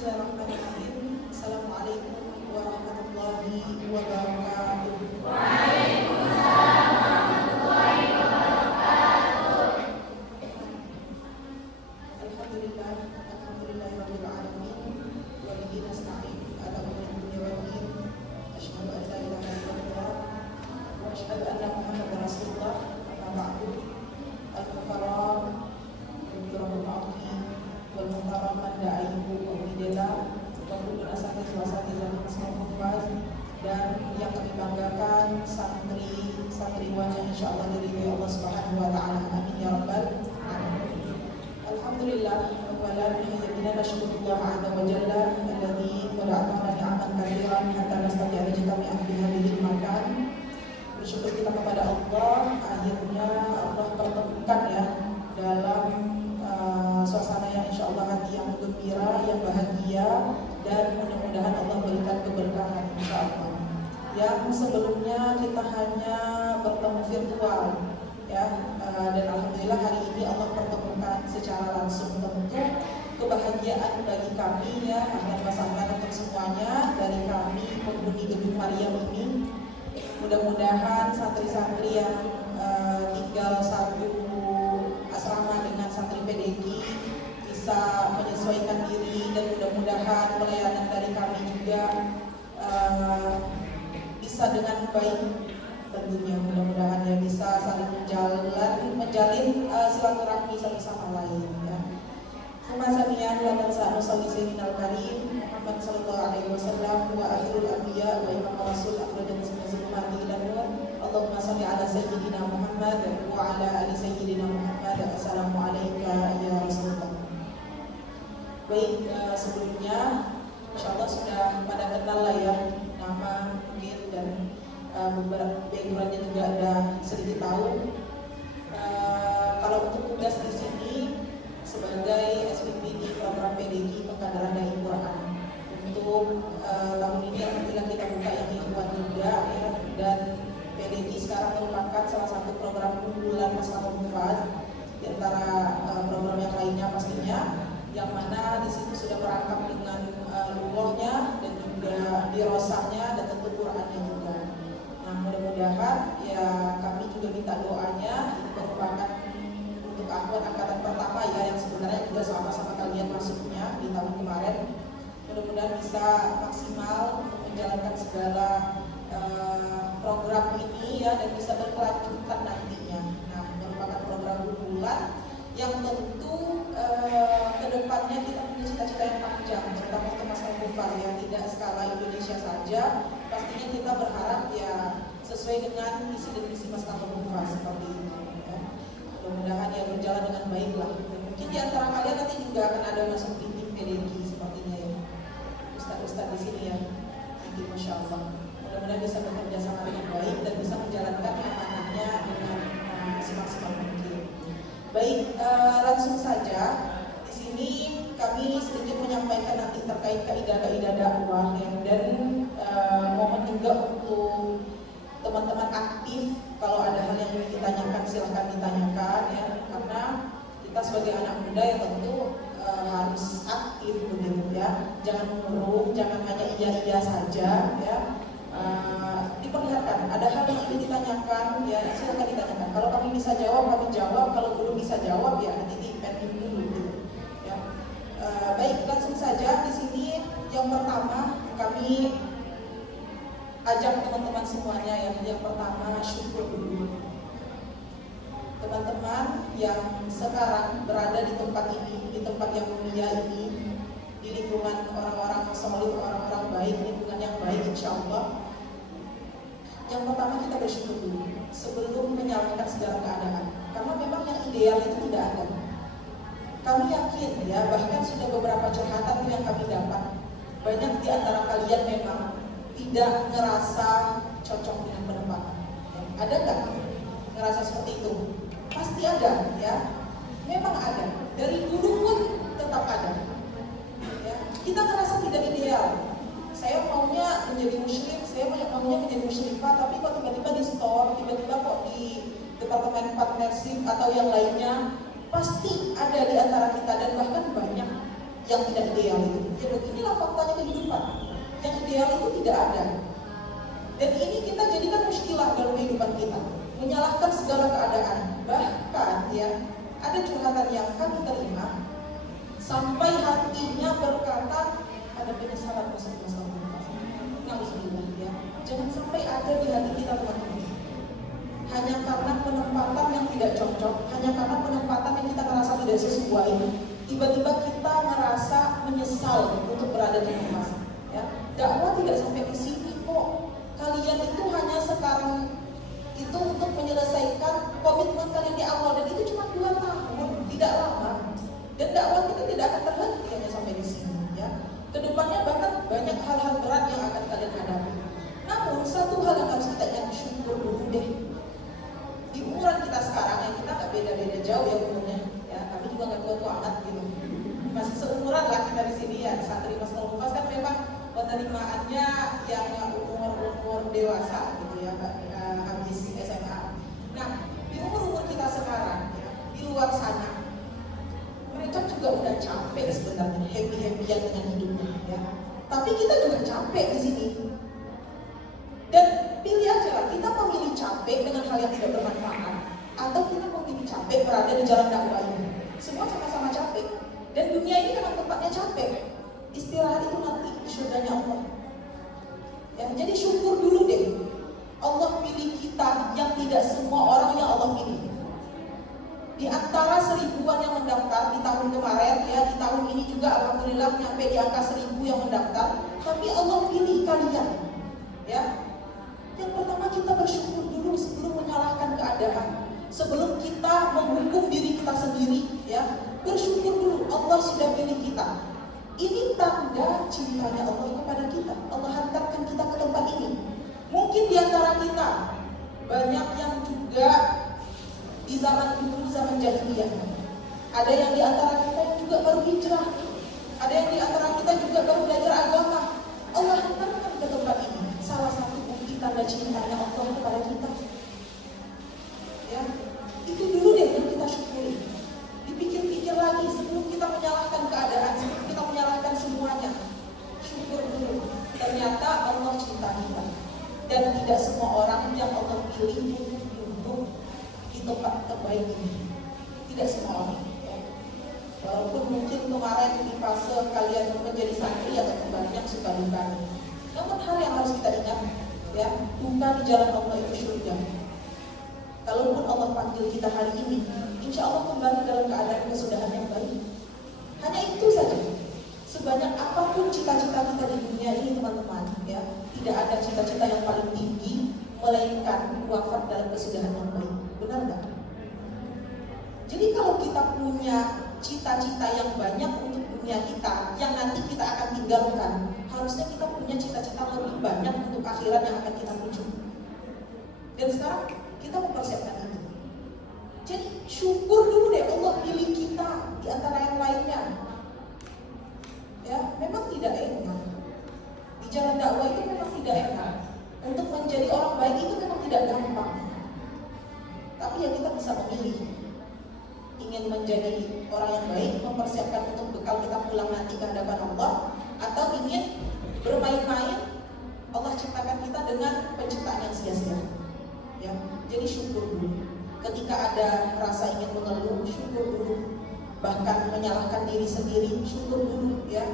Bismillahirrahmanirrahim. Assalamualaikum warahmatullahi wabarakatuh. Alhamdulillah, alhamdulillahirabbil alamin. Wa bihi nasta'in ala umuri dunya wad din. Asyhadu an la ilaha illallah wa asyhadu anna Muhammadar Rasulullah. Amma ba'du. Al-mukarram Rabbul Alamin wal mukarraman da'ihu wa bidillah wa kullu asati wasati zaman semua dan yang kami banggakan santriwan yang insyaallah diridhoi Allah Subhanahu wa taala. Amin ya rabbal alamin. Alhamdulillah awwalan hayyina nasykurullah azza wa jalla alladzi qad atana ni'aman katsiran hatta nastati'a jami'an fi hadhil makan. Bersyukur kita kepada Allah, akhirnya Allah pertemukan ya dalam suasana yang insyaallah hati yang gembira, yang bahagia, dan mudah-mudahan Allah berikan keberkahan insyaallah. Yang sebelumnya kita hanya bertemu virtual ya, dan alhamdulillah hari ini Allah pertemukan secara langsung. Tentu kebahagiaan bagi kami ya, ahlan wa sahlan untuk semuanya dari kami penghuni Gedung Maryam ini. Mudah-mudahan santri-santri yang tinggal satu asrama dengan santri PDG bisa menyesuaikan diri, dan mudah-mudahan pelayanan dari kami juga bisa dengan baik tentunya. Mudah-mudahan ya bisa saling menjalin silaturahmi satu sama lain ya. Kemasanian wa tansa'u sallallahu karim Muhammad sallallahu alaihi wasallam wa akhirul anbiya wa imam rasul afdalul ummati ila nur. Allahumma shalli ala sayyidina Muhammad wa ala ali sayyidina Muhammad. Assalamu alayka ya Rasulullah. Baik, sebelumnya insyaallah sudah pada kenal lah ya nama mungkin, dan beberapa backgroundnya juga ada sedikit tahu. Kalau untuk tugas di sini sebagai SPP di program PDG Pengkaderan Dai Quran, untuk tahun ini alhamdulillah kita buka yang Ikhwan juga ya, dan PDG sekarang merupakan salah satu program unggulan Maskapai Mufaz di antara program yang lainnya pastinya, yang mana di situ sudah merangkap dengan lughahnya dan juga dirosahnya dan tentu Qurannya juga. Nah, mudah-mudahan ya kami juga minta doanya. Ini merupakan untuk akhwat angkatan pertama ya, yang sebenarnya juga sama-sama kalian masuknya di tahun kemarin. Mudah-mudahan bisa maksimal untuk menjalankan segala program ini ya, dan bisa berkelanjutan nantinya. Nah, merupakan program unggulan yang tentu kedepannya kita punya cita-cita yang panjang, terutama untuk Maskapai Mufaz yang tidak skala Indonesia saja. Pastinya kita berharap ya sesuai dengan visi dan misi Maskapai Mufaz seperti itu ya. Mudah-mudahan ya berjalan dengan baik lah. Dan mungkin di antara kalian nanti juga akan ada masuk di tim PDG sepertinya ya, ustaz-ustaz di sini ya. Nanti masya Allah. Mudah-mudahan bisa bekerja sama dengan baik dan bisa menjalankan amanahnya dengan semaksimal mungkin. Baik, langsung saja di sini kami sedikit menyampaikan nanti terkait kaidah-kaidah dakwah ya, dan mohon juga untuk teman-teman aktif kalau ada hal yang ingin ditanyakan silahkan ditanyakan ya, karena kita sebagai anak muda ya tentu harus aktif begitu ya, jangan murung, jangan hanya iya-iya saja ya. Diperlihatkan ada hal yang ingin ditanyakan ya silakan ditanyakan. Kalau kami bisa jawab kami jawab, kalau belum bisa jawab ya nanti dipending dulu gitu ya. Baik, langsung saja di sini yang pertama kami ajak teman-teman semuanya ya. Yang pertama syukur dulu. Teman-teman yang sekarang berada di tempat ini, di tempat yang mulia ini, di lingkungan orang-orang soleh, orang-orang baik, lingkungan yang baik insya Allah. Yang pertama kita bersyukur dulu sebelum menyalahkan segala keadaan, karena memang yang ideal itu tidak ada. Kami yakin ya, bahkan sudah beberapa curhatan yang kami dapat, banyak di antara kalian memang tidak ngerasa cocok dengan penempatan ya. Ada nggak ngerasa seperti itu? Pasti ada ya, memang ada, dari dulu pun tetap ada ya. Kita ngerasa tidak ideal. Saya maunya menjadi muslim, saya maunya menjadi muslimah, tapi kok tiba-tiba di store, tiba-tiba kok di departemen partnership atau yang lainnya, pasti ada di antara kita, dan bahkan banyak yang tidak ideal itu. Ya beginilah faktanya kehidupan. Yang ideal itu tidak ada. Dan ini kita jadikan muskilah dalam kehidupan kita, menyalahkan segala keadaan. Bahkan ya, ada curhatan yang kami terima sampai hatinya berkata ada penyesalan masa-masa nafas. Nauzubillah ya. Jangan sampai ada di hati kita teman-teman. Hanya karena penempatan yang tidak cocok, hanya karena penempatan yang kita merasa tidak sesuai, tiba-tiba kita merasa menyesal untuk berada di nafas. Ya, dakwah tidak sampai di sini kok. Kalian itu hanya sekarang itu untuk menyelesaikan komitmen kalian di awal, dan itu cuma 2 tahun, tidak lama. Dan dakwah kita tidak akan terhenti hanya sampai di sini. Ya, kedepannya bahkan banyak hal-hal berat yang akan kalian hadapi. Namun satu hal yang harus kita ingat, syukur dulu deh. Di umuran kita sekarang yang kita nggak beda-beda jauh ya umurnya, ya kami juga nggak tua-tua amat gitu, masih seumuran lah kita di sini ya. Santri Mas Nufas kan memang penerimaannya yang umur dewasa gitu ya, habis SMA. Nah di umur kita sekarang ya, di luar sana mereka juga udah capek sebenarnya, happy-happyan dengan hidupnya ya. Tapi kita juga capek di sini. Dan pilih aja lah, kita memilih capek dengan hal yang tidak bermanfaat, atau kita memilih capek berada di jalan dakwah ini. Semua sama-sama capek. Dan dunia ini memang tempatnya capek. Istirahat itu nanti di surganya Allah. Ya, jadi syukur dulu deh. Allah pilih kita yang tidak semua orang yang Allah pilih. Di antara 1000-an yang mendaftar di tahun kemarin ya, di tahun ini juga alhamdulillah nyampe di angka 1000 yang mendaftar. Tapi Allah pilih kalian. Ya. Yang pertama kita bersyukur dulu sebelum menyalahkan keadaan, sebelum kita menghukum diri kita sendiri ya. Bersyukur dulu Allah sudah pilih kita. Ini tanda cintanya Allah kepada kita. Allah hantarkan kita ke tempat ini. Mungkin di antara kita banyak yang juga di zaman dulu, zaman jahiliyah. Ada yang di antara kita yang juga baru hijrah. Ada yang di antara kita juga baru belajar agama. Allah hantarkan ke tempat ini. Salah satu tanda cintanya Allah kepada kita. Ya, itu dulu deh yang kita syukuri. Dipikir-pikir lagi sebelum kita menyalahkan keadaan, sebelum kita menyalahkan semuanya. Syukur dulu. Ternyata Allah cinta kita. Dan tidak semua orang yang Allah pilih untuk duduk di tempat terbaik ini. Tidak semua orang. Ya. Walaupun mungkin kemarin di fase kalian menjadi santri atau banyak suka duka. Namun hal yang harus kita ingat, ya, bukan di jalan Allah itu surga. Kalaupun Allah panggil kita hari ini, insya Allah kembali dalam keadaan kesudahan yang baik. Hanya itu saja. Sebanyak apapun cita-cita kita di dunia ini teman-teman, ya, tidak ada cita-cita yang paling tinggi melainkan wafat dalam kesudahan yang baik. Benar nggak? Jadi kalau kita punya cita-cita yang banyak untuk dunia kita, yang nanti kita akan tinggalkan, harusnya kita punya cita-cita lebih banyak untuk akhirat yang akan kita tuju. Dan sekarang kita mempersiapkan itu. Jadi syukur dulu deh Allah pilih kita di antara yang lainnya. Ya, memang tidak enak. Di jalan dakwah itu memang tidak enak. Untuk menjadi orang baik itu memang tidak gampang. Tapi ya kita bisa memilih. Ingin menjadi orang yang baik, mempersiapkan untuk bekal kita pulang nanti ke hadapan Allah, atau ingin bermain-main, Allah ciptakan kita dengan penciptaan yang sia-sia. Ya, jadi syukur dulu. Ketika ada rasa ingin mengeluh, syukur dulu. Bahkan menyalahkan diri sendiri, syukur dulu. Ya,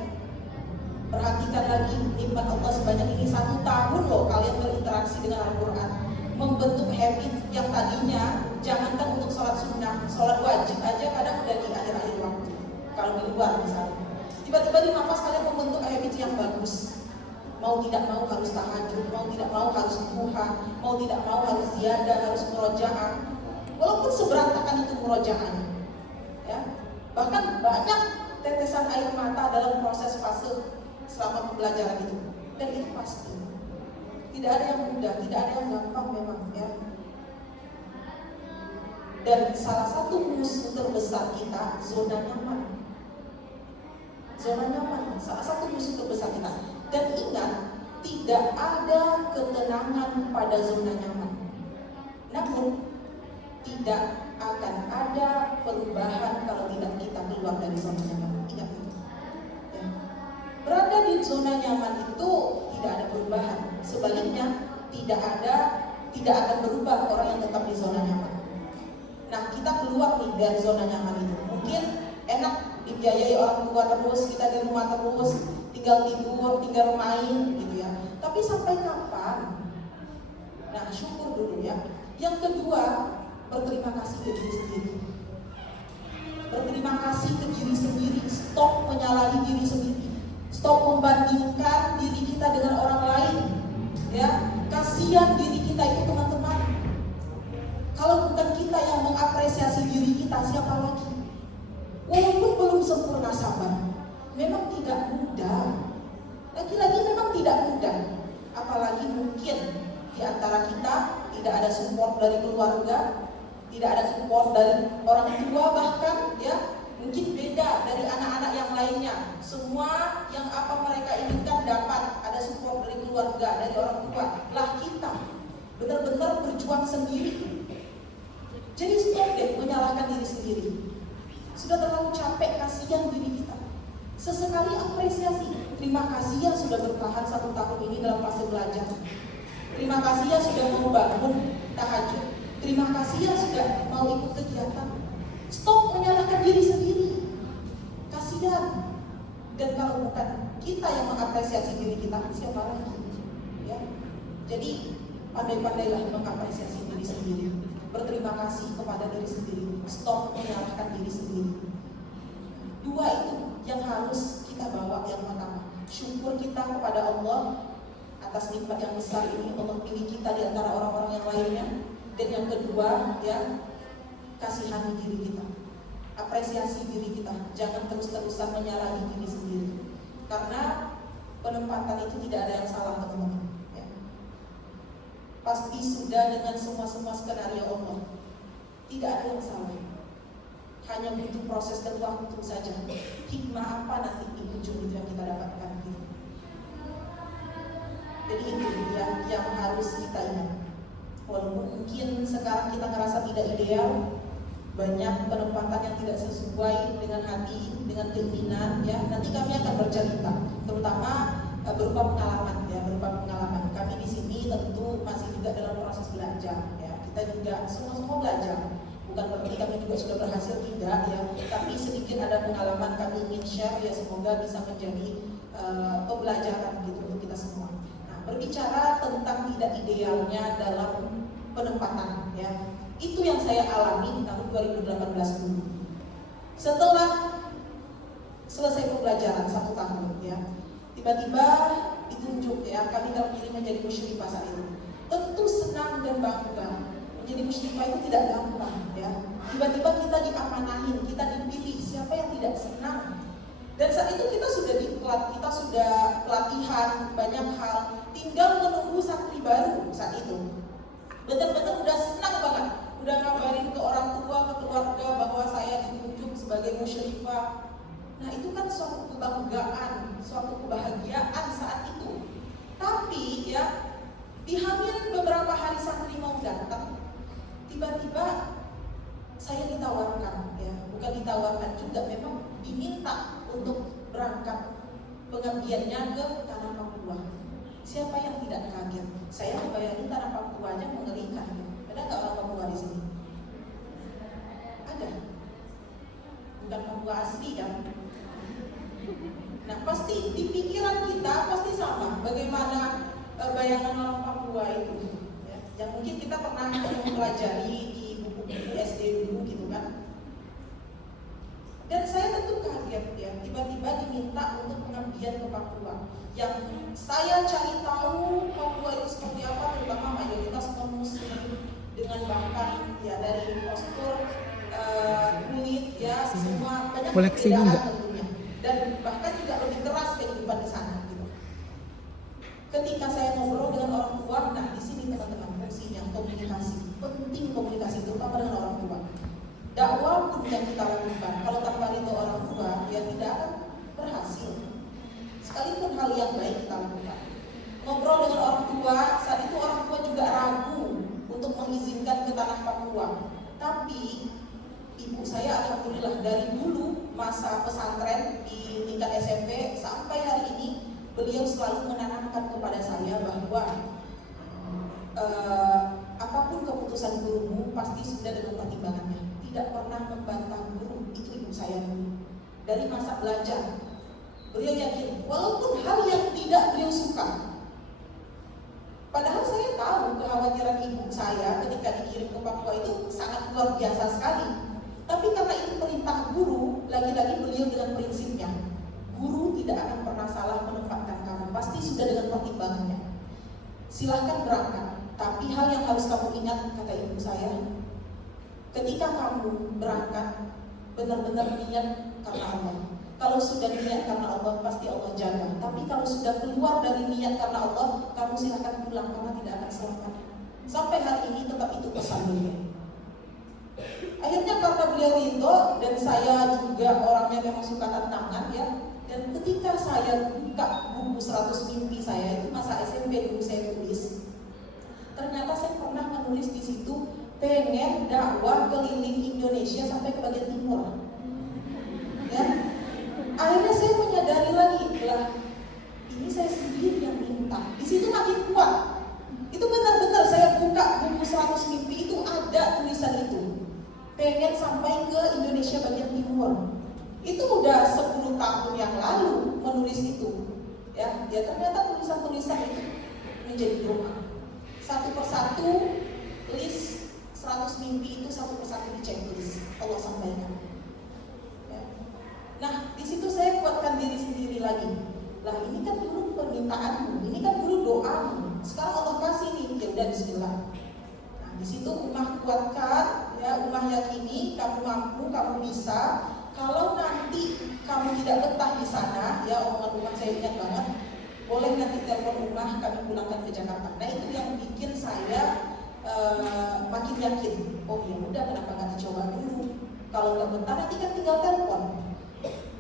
perhatikan lagi nikmat Allah sebanyak ini. 1 tahun loh kalian berinteraksi dengan Al-Quran, membentuk habit yang tadinya jangankan untuk sholat sunnah, sholat wajib aja kadang udah di akhir-akhir waktu. Kalau di luar misalnya, tiba-tiba di nafas kalian membentuk habit yang bagus. Mau tidak mau harus tahajud, mau tidak mau harus duha, mau tidak mau harus ziyadah, harus murojaah. Walaupun seberantakan itu murojaahnya, ya. Bahkan banyak tetesan air mata dalam proses fase selama pembelajaran itu. Dan itu pasti. Tidak ada yang mudah, tidak ada yang gampang memang, ya. Dan salah satu musuh terbesar kita, zona nyaman. Zona nyaman, salah satu musuh terbesar kita. Dan ingat, tidak ada ketenangan pada zona nyaman. Namun, tidak akan ada perubahan kalau tidak kita keluar dari zona nyaman. Ingat itu. Ya. dari zona nyaman itu tidak ada perubahan. Sebaliknya tidak akan berubah orang yang tetap di zona nyaman. Nah, kita keluar nih dari zona nyaman itu. Mungkin enak dibiayai orang tua terus, kita di rumah terus, tinggal tidur, tinggal main gitu ya. Tapi sampai kapan? Nah, syukur dulu ya. Yang kedua, berterima kasih ke diri sendiri. Berterima kasih ke diri sendiri. Stop menyalahi diri sendiri. Stop membandingkan diri kita dengan orang lain. Ya, kasihan diri kita itu teman-teman. Kalau bukan kita yang mengapresiasi diri kita, siapa lagi? Walaupun belum sempurna sabar, memang tidak mudah. Lagi-lagi memang tidak mudah. Apalagi mungkin di antara kita tidak ada support dari keluarga, tidak ada support dari orang tua bahkan ya. Mungkin beda dari anak-anak yang lainnya. Semua yang apa mereka inginkan dapat, ada support dari keluarga, dari orang tua. Lah kita benar-benar berjuang sendiri. Jadi stop deh menyalahkan diri sendiri. Sudah terlalu capek, kasihan diri kita. Sesekali apresiasi. Terima kasih ya sudah bertahan 1 tahun ini dalam fase belajar. Terima kasih ya sudah mau bangun tahajud. Terima kasih ya sudah mau ikut kegiatan. Stop menyalahkan diri sendiri. Kasihan. Dan kalau bukan kita yang mengapresiasi diri kita, siapa lagi? Ya. Jadi pandai-pandailah mengapresiasi diri sendiri. Berterima kasih kepada diri sendiri. Stop menyalahkan diri sendiri. 2 itu yang harus kita bawa. Yang pertama, syukur kita kepada Allah atas nikmat yang besar ini. Allah pilih kita di antara orang-orang yang lainnya. Dan yang kedua, ya, kasihani diri kita. Apresiasi diri kita. Jangan terus-terusan menyalahi diri sendiri. Karena penempatan itu tidak ada yang salah, teman-teman. Pasti sudah dengan semua skenario Allah. Tidak ada yang salah. Hanya butuh proses dan waktu saja. Hikmah apa nanti di ujung itu yang kita dapatkan gitu. Jadi itu yang harus kita ingat. Walaupun mungkin sekarang kita ngerasa tidak ideal, banyak penempatan yang tidak sesuai dengan hati, dengan keinginan ya. Nanti kami akan bercerita, terutama berupa pengalaman. Kami di sini tentu masih juga dalam proses belajar ya. Kita juga semua belajar. Bukan berarti kami juga sudah berhasil, tidak ya. Tapi sedikit ada pengalaman kami ingin share ya, semoga bisa menjadi pembelajaran gitu untuk kita semua. Nah, berbicara tentang tidak idealnya dalam penempatan ya. Itu yang saya alami di tahun 2018 dulu. Setelah selesai pembelajaran 1 tahun ya, tiba-tiba ditunjuk ya, kami terpilih menjadi musyrifah saat itu. Tentu senang dan bangga. Menjadi musyrifah itu tidak gampang ya. Tiba-tiba kita diamanahin, kita dipilih. Siapa yang tidak senang? Dan saat itu kita sudah pelatihan banyak hal, tinggal menunggu santri baru saat itu. Betul-betul udah senang banget, udah ngabarin ke orang tua, ke keluarga bahwa saya ditunjuk sebagai musyrifah. Nah, itu kan suatu kebanggaan, suatu kebahagiaan saat itu. Tapi ya, dihamil beberapa hari santri mau datang, tiba-tiba saya ditawarkan ya, bukan ditawarkan juga, memang diminta untuk berangkat pengabdiannya ke tanah Papua. Siapa yang tidak kaget? Saya membayangin tanah Papuanya mengerikan. Ada nggak orang Papua di sini? Ada. Bukan Papua asli kan? Nah, pasti di pikiran kita pasti sama. Bagaimana bayangan orang Papua itu? Ya, yang mungkin kita pernah mempelajari di buku-buku SD dulu gitu kan. Dan saya tentu kaget ya, tiba-tiba diminta untuk pengabdian ke Papua. Yang saya cari tahu Papua itu seperti apa, terutama mayoritas non-muslim dengan bahkan ya dari postur kulit ya, semua banyak perbedaan tentunya. Dan bahkan juga lebih keras kehidupan di sana gitu. Ketika saya ngobrol dengan orang tua, nah di sini teman-teman fungsinya komunikasi, penting komunikasi terutama dengan orang tua. Dakwah pun yang kita lakukan, kalau tanpa itu orang tua, ya tidak akan berhasil. Sekalipun hal yang baik kita lakukan. Ngobrol dengan orang tua, saat itu orang tua juga ragu untuk mengizinkan ke tanah Papua. Tapi ibu saya alhamdulillah dari dulu masa pesantren di tingkat SMP sampai hari ini beliau selalu menanamkan kepada saya bahwa apapun keputusan gurumu pasti sudah dengan pertimbangannya. Tidak pernah membantah guru, itu ibu saya dulu. Dari masa belajar, beliau yakin walaupun hal yang tidak beliau suka. Padahal saya tahu kekhawatiran ibu saya ketika dikirim ke Papua itu sangat luar biasa sekali. Tapi karena itu perintah guru, lagi-lagi beliau dengan prinsipnya, guru tidak akan pernah salah menempatkan kamu, pasti sudah dengan pertimbangannya. Silahkan berangkat, tapi hal yang harus kamu ingat, kata ibu saya, ketika kamu berangkat, benar-benar niat karena Allah. Kalau sudah niat karena Allah, pasti Allah jaga. Tapi kalau sudah keluar dari niat karena Allah, kamu silahkan pulang karena tidak akan selamat. Sampai hari ini tetap itu pesan beliau. Akhirnya karena beliau ridho dan saya juga orangnya memang suka tantangan ya. Dan ketika saya buka buku 100 mimpi saya itu masa SMP dulu saya tulis, ternyata saya pernah menulis di situ pengen dakwah keliling Indonesia sampai ke bagian timur. Ya, akhirnya saya menyadari lagi, lah ini saya sendiri yang minta. Di situ makin kuat. Itu benar-benar saya buka buku 100 mimpi itu ada tulisan itu. Pengen sampai ke Indonesia bagian timur. Itu udah 10 tahun yang lalu menulis itu. Ya ternyata tulisan-tulisan itu menjadi doa. Satu persatu list 100 mimpi itu satu persatu di checklist Allah sampaikan. Ya. Nah di situ saya kuatkan diri sendiri lagi. Lah ini kan dulu permintaanmu, ini kan dulu doamu. Sekarang Allah kasih nih, ya udah bismillah. Nah di situ Umah kuatkan, ya Umah yakini kamu mampu, kamu bisa. Kalau nanti kamu tidak betah di sana, ya omongan Umah saya ingat banget. Boleh nanti telepon Umah, kami pulangkan ke Jakarta. Nah itu yang bikin saya makin yakin. Oh ya udah, kenapa nggak dicoba dulu? Kalau nggak betah nanti kan tinggal telepon.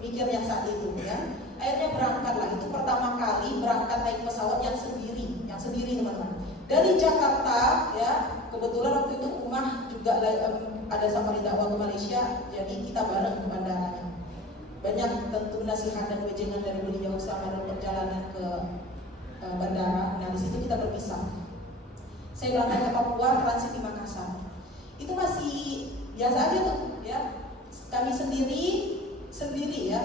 Mikirnya saat itu ya. Akhirnya berangkatlah. Itu pertama kali berangkat naik pesawat yang sendiri teman-teman. Dari Jakarta ya, kebetulan waktu itu Umah juga ada safari dakwah ke Malaysia, jadi kita bareng ke bandaranya. Banyak tentu nasihat dan wejangan dari beliau selama dalam perjalanan ke bandara. Nah di situ kita berpisah. Saya berangkat ke Papua, transit di Makassar. Itu masih biasa aja tuh, ya. Kami sendiri ya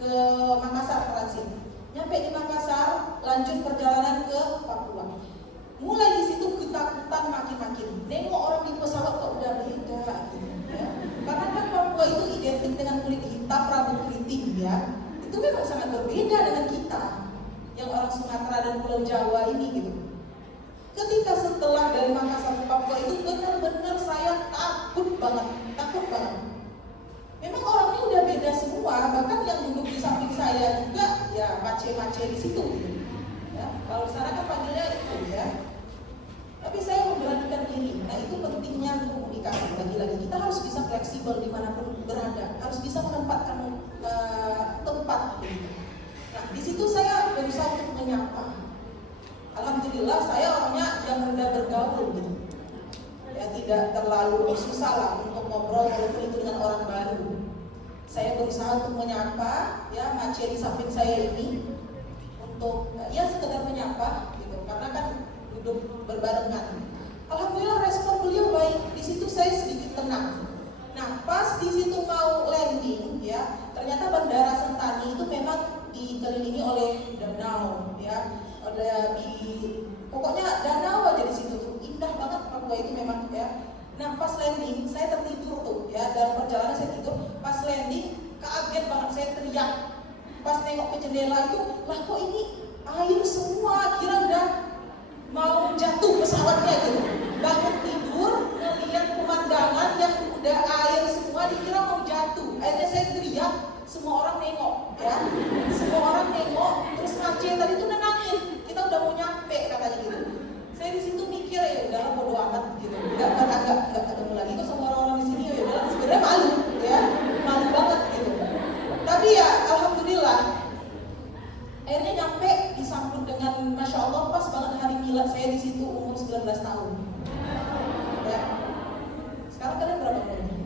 ke Makassar transit. Nyampe di Makassar, lanjut perjalanan ke Papua. Mulai di situ ketakutan makin-makin. Nengok orang di pesawat kok udah beda gitu ya. Karena kan Papua itu identik dengan kulit hitam, rambut keriting ya. Itu memang sangat berbeda dengan kita yang orang Sumatera dan Pulau Jawa ini gitu. Ketika setelah dari Makassar ke Papua itu benar-benar saya takut banget. Memang orangnya udah beda semua, bahkan yang duduk di samping saya juga ya mace-mace di situ. Ya, kalau sana kan panggilnya itu ya. Tapi saya memberanikan diri. Nah itu pentingnya komunikasi. Lagi-lagi kita harus bisa fleksibel dimanapun berada, harus bisa menempatkan tempat. Nah di situ saya berusaha untuk menyapa. Alhamdulillah saya orangnya yang mudah bergaul gitu. Ya tidak terlalu susah lah untuk ngobrol walaupun itu dengan orang baru. Saya berusaha untuk menyapa ya mace di samping saya ini untuk ya sekedar menyapa gitu karena kan duduk berbarengan. Alhamdulillah respon beliau baik. Di situ saya sedikit tenang. Nah pas di situ mau landing ya ternyata Bandara Sentani itu memang dikelilingi oleh danau ya. Ada di pokoknya danau aja di situ tuh indah banget Papua itu memang ya. Nah pas landing saya tertidur tuh ya dalam perjalanan saya tidur. Pas landing kaget banget saya teriak. Pas nengok ke jendela itu lah kok ini air semua, kira udah mau jatuh pesawatnya gitu. Bangun tidur ngelihat pemandangan yang udah air semua dikira mau jatuh. Akhirnya saya teriak, semua orang nengok ya. Semua orang nengok terus Aceh tadi tuh nenangin. Kita udah mau nyampe katanya gitu. Saya di situ mikir ya udahlah bodo amat gitu. Enggak ketemu lagi kok sama orang-orang di sini ya udahlah sebenarnya malu ya. Malu banget gitu. Tapi ya alhamdulillah akhirnya nyampe disambut dengan Masya Allah pas banget hari milad saya di situ umur 19 tahun. Ya. Sekarang kalian berapa umurnya?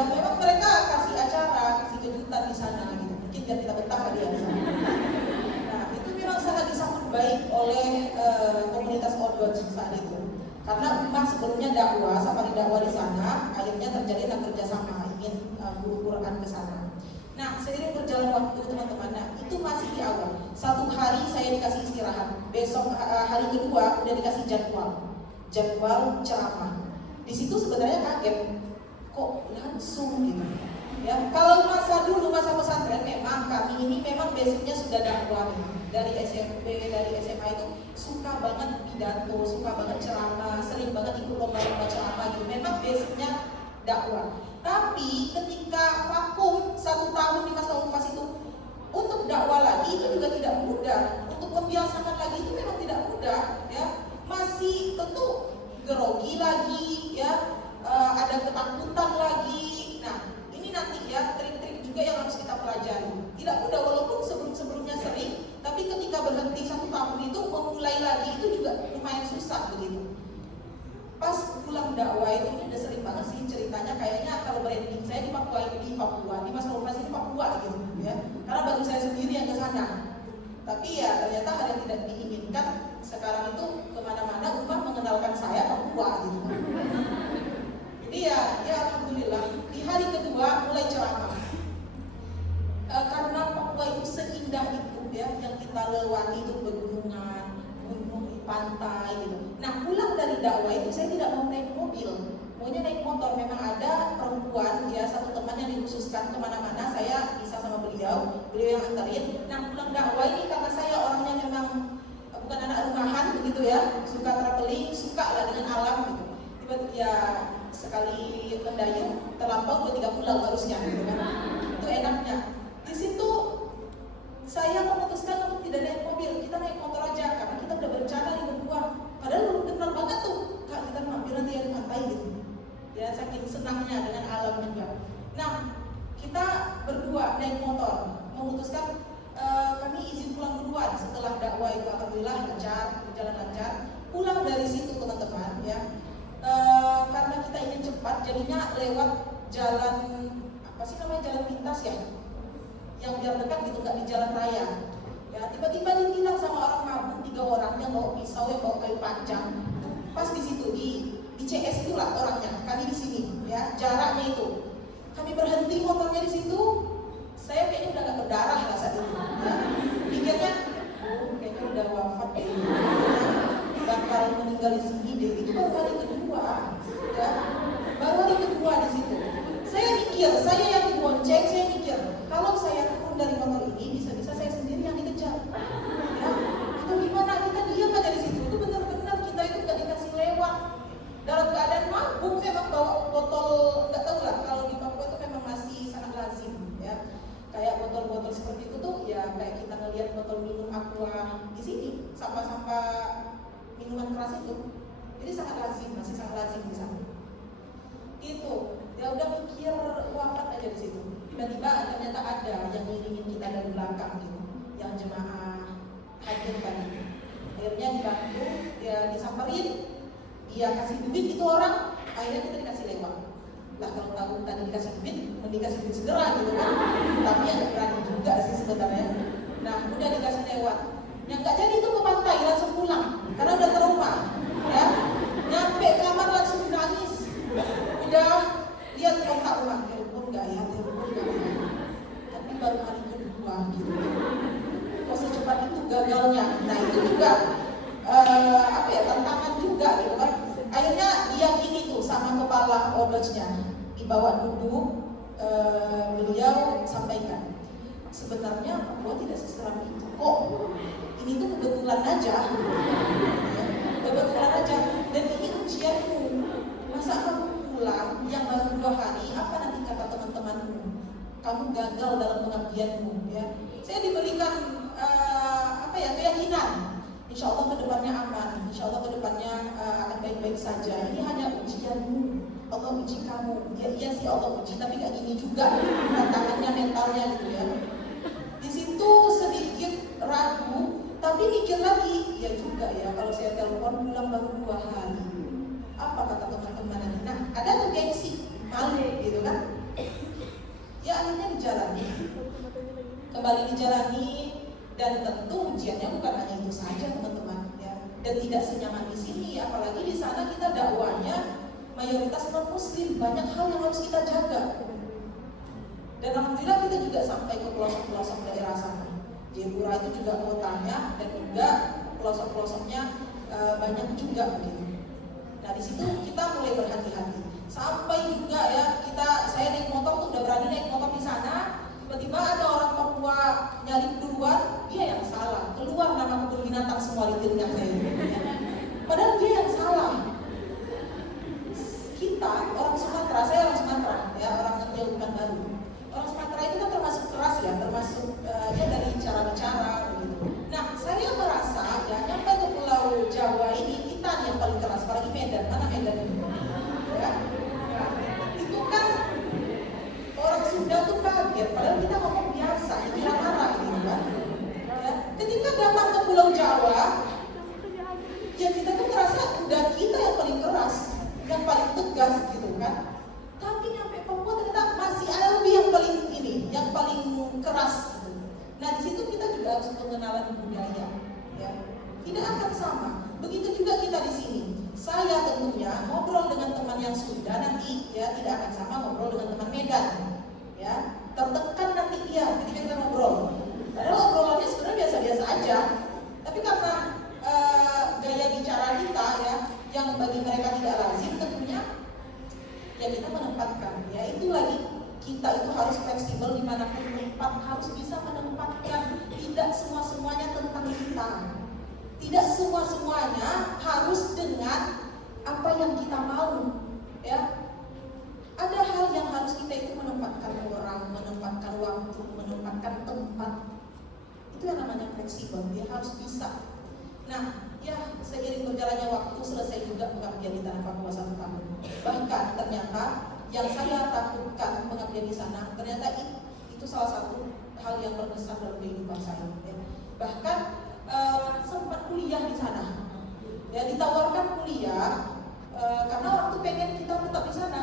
Ya memang mereka kasih acara, kasih kejutan di sana gitu. Mungkin biar kita betah kali ya di sana. Nah, itu memang sangat disambut baik oleh komunitas Outdoors saat itu. Karena Ummah sebelumnya dakwah, safari dakwah di sana, akhirnya terjadi kerjasama ingin guru Quran ke sana. Nah, seiring berjalan waktu teman-teman, nah itu masih di awal. Satu hari saya dikasih istirahat, besok hari kedua udah dikasih jadwal ceramah. Di situ sebenarnya kaget, kok langsung gitu. Ya, kalau masa pesantren memang kami ini memang basicnya sudah dakwah dari SMP, dari SMA itu suka banget pidato, suka banget ceramah, sering banget ikut lomba-lomba ceramah gitu. Memang basicnya dakwah. Tapi ketika vakum 1 tahun di masa Unfas itu untuk dakwah lagi itu juga tidak mudah. Untuk membiasakan lagi itu memang tidak mudah, ya. Masih tentu grogi lagi, ya. Ada ketakutan lagi. Nah, ini nanti ya trik-trik juga yang harus kita pelajari. Tidak mudah walaupun sebelum-sebelumnya sering, tapi ketika berhenti 1 tahun itu memulai lagi itu juga lumayan susah begitu. Pas pulang dakwah itu ini udah sering banget sih ceritanya, kayaknya kalau branding saya di Papua, di Mas Nofas ini Papua gitu ya. Karena baru saya sendiri yang ke sana. Tapi ya ternyata hal yang tidak diinginkan sekarang itu kemana-mana Ummah mengenalkan saya Papua gitu. Jadi ya alhamdulillah di hari kedua mulai ceramah. Karena Papua itu seindah itu ya, yang kita lewati itu pegunungan, gunung, pantai gitu. Nah, pulang dari dakwah itu saya tidak mau naik mobil, maunya naik motor. Memang ada perempuan ya, satu teman yang dikhususkan kemana-mana, saya bisa sama beliau yang antarin. Nah, pulang dakwah ini karena saya orangnya memang bukan anak rumahan begitu ya, suka traveling, suka lah dengan alam gitu. Tiba-tiba ya sekali mendayung terlampau 2-3 pulau harusnya gitu kan. Itu enaknya. Di situ saya memutuskan untuk tidak naik mobil, kita naik motor aja karena kita udah berencana nih berdua. Padahal belum kenal banget tuh, Kak, kita mampir nanti ya di pantai gitu. Ya saking senangnya dengan alam juga. Nah, kita berdua naik motor, memutuskan kami izin pulang duluan setelah dakwah itu alhamdulillah lancar, berjalan lancar. Pulang dari situ teman-teman ya, karena kita ingin cepat, jadinya lewat jalan apa sih namanya, jalan pintas ya, yang biar dekat gitu, nggak di jalan raya. Ya tiba-tiba ditilang sama orang mabuk 3 orang yang bawa pisau, yang bawa kayu panjang. Pas di situ di CS itulah orangnya, kami di sini ya, jaraknya itu. Kami berhenti motornya di situ. Saya kayaknya udah gak berdarah lah saat itu. Ya. Pikirnya, kayaknya udah wafat deh. Bakal meninggal di sini deh. Itu baru hari kedua, ya. Baru hari kedua di situ. Saya mikir, saya yang dibonceng, saya mikir, kalau saya turun dari motor ini, bisa-bisa saya sendiri yang dikejar. Ya, itu gimana? Kita diam aja di situ. Itu benar-benar kita itu gak dikasih lewat. Dalam keadaan mabuk, memang bawa botol, nggak tahu lah. Kalau di Papua itu memang masih sangat lazim, ya. Kayak botol-botol seperti itu tuh, ya kayak kita ngelihat botol minum aqua di sini, sampah-sampah minuman keras itu. Jadi sangat lazim, masih sangat lazim di sana. Itu, ya udah mikir wafat aja di situ. Tiba-tiba ternyata ada yang ngiringin kita dari belakang gitu, yang jemaah hadir tadi. Akhirnya dibantu, dia disamperin, dia kasih duit itu orang, akhirnya kita dikasih lewat. Lah kalau tahu tadi dikasih duit, mending dikasih duit segera gitu kan. Tapi agak berani juga sih sebenarnya. Nah, udah dikasih lewat. Yang nggak jadi itu ke pantai, langsung pulang karena udah trauma. Ya, nyampe kamar langsung nangis. Udah lihat kontak rumah, telepon nggak ya, tapi baru hari kedua gitu. Kok secepat itu gagalnya? Nah itu juga tantangan juga gitu kan. Akhirnya diyakini tuh sama kepala Outdoors-nya, dibawa duduk, beliau sampaikan, sebenarnya Papua tidak seseram itu kok. Ini tuh kebetulan aja, kebetulan aja. Dan ini ujianmu. Masa kamu pulang yang baru 2 hari, apa nanti kata teman-temanmu? Kamu gagal dalam pengabdianmu, ya. Saya diberikan keyakinan. Insya Allah kedepannya aman, insya Allah kedepannya akan baik-baik saja. Ini hanya ujianmu, Allah uji kamu. Ya iya sih Allah uji, tapi gak gini juga tantangannya, mentalnya gitu ya. Di situ sedikit ragu, tapi mikir lagi, ya juga ya kalau saya telepon pulang baru 2 hari. Apa kata teman-teman nanti? Nah ada tuh gengsi, malu gitu kan. ujiannya bukan hanya itu saja teman-teman ya. Dan tidak senyaman di sini, apalagi di sana kita dakwahnya mayoritas non muslim, banyak hal yang harus kita jaga. Dan alhamdulillah kita juga sampai ke pelosok-pelosok daerah sana. Jayapura itu juga kotanya dan juga pelosok-pelosoknya banyak juga begitu. Nah di situ kita mulai berhati-hati. Sampai juga ya saya naik motor tuh udah berani naik motor di sana. Tiba-tiba ada orang Papua nyalip duluan, dia yang salah. Keluar nama kebun binatang semua di telinga saya. Padahal dia yang salah. Kita orang Sumatera, saya orang Sumatera, ya orang Aceh bukan baru. Orang Sumatera itu kan termasuk keras ya, termasuk ya dari cara bicara begitu. Nah saya merasa ya nyampe ke Pulau Jawa ini kita yang paling keras, apalagi Medan. Mana Medan ini? Ya. Itu kan orang Sunda tuh kaget, padahal kita ngomong biasa, ini marah gitu kan. Ya. Ketika datang ke Pulau Jawa, ya kita tuh merasa udah kita yang paling keras, yang paling tegas gitu kan. Tapi nyampe Papua ternyata masih ada lebih yang paling keras gitu. Nah di situ kita juga harus pengenalan budaya, ya. Tidak akan sama. Begitu juga kita di sini. Saya tentunya ngobrol dengan teman yang Sunda nanti ya tidak akan sama ngobrol dengan teman Medan. Ya, tertekan nanti dia ketika kita ngobrol. Padahal obrolannya sebenarnya biasa-biasa aja. Tapi karena gaya bicara kita ya yang bagi mereka tidak lazim, tentunya ya kita menempatkan. Ya itu lagi kita itu harus fleksibel dimanapun tempat, harus bisa menempatkan. Tidak semuanya tentang kita. Tidak semuanya harus dengan apa yang kita mau. Ya. Ada hal yang harus kita itu menempatkan orang, menempatkan waktu, menempatkan tempat. Itu yang namanya fleksibel, dia harus bisa. Nah, ya seiring berjalannya waktu selesai juga pengabdian di Tanah Papua 1 tahun. Bahkan ternyata yang saya takutkan pengabdian di sana, ternyata itu salah satu hal yang berkesan dalam kehidupan saya. Ya. Bahkan sempat kuliah di sana. Ya ditawarkan kuliah karena waktu pengen kita tetap di sana.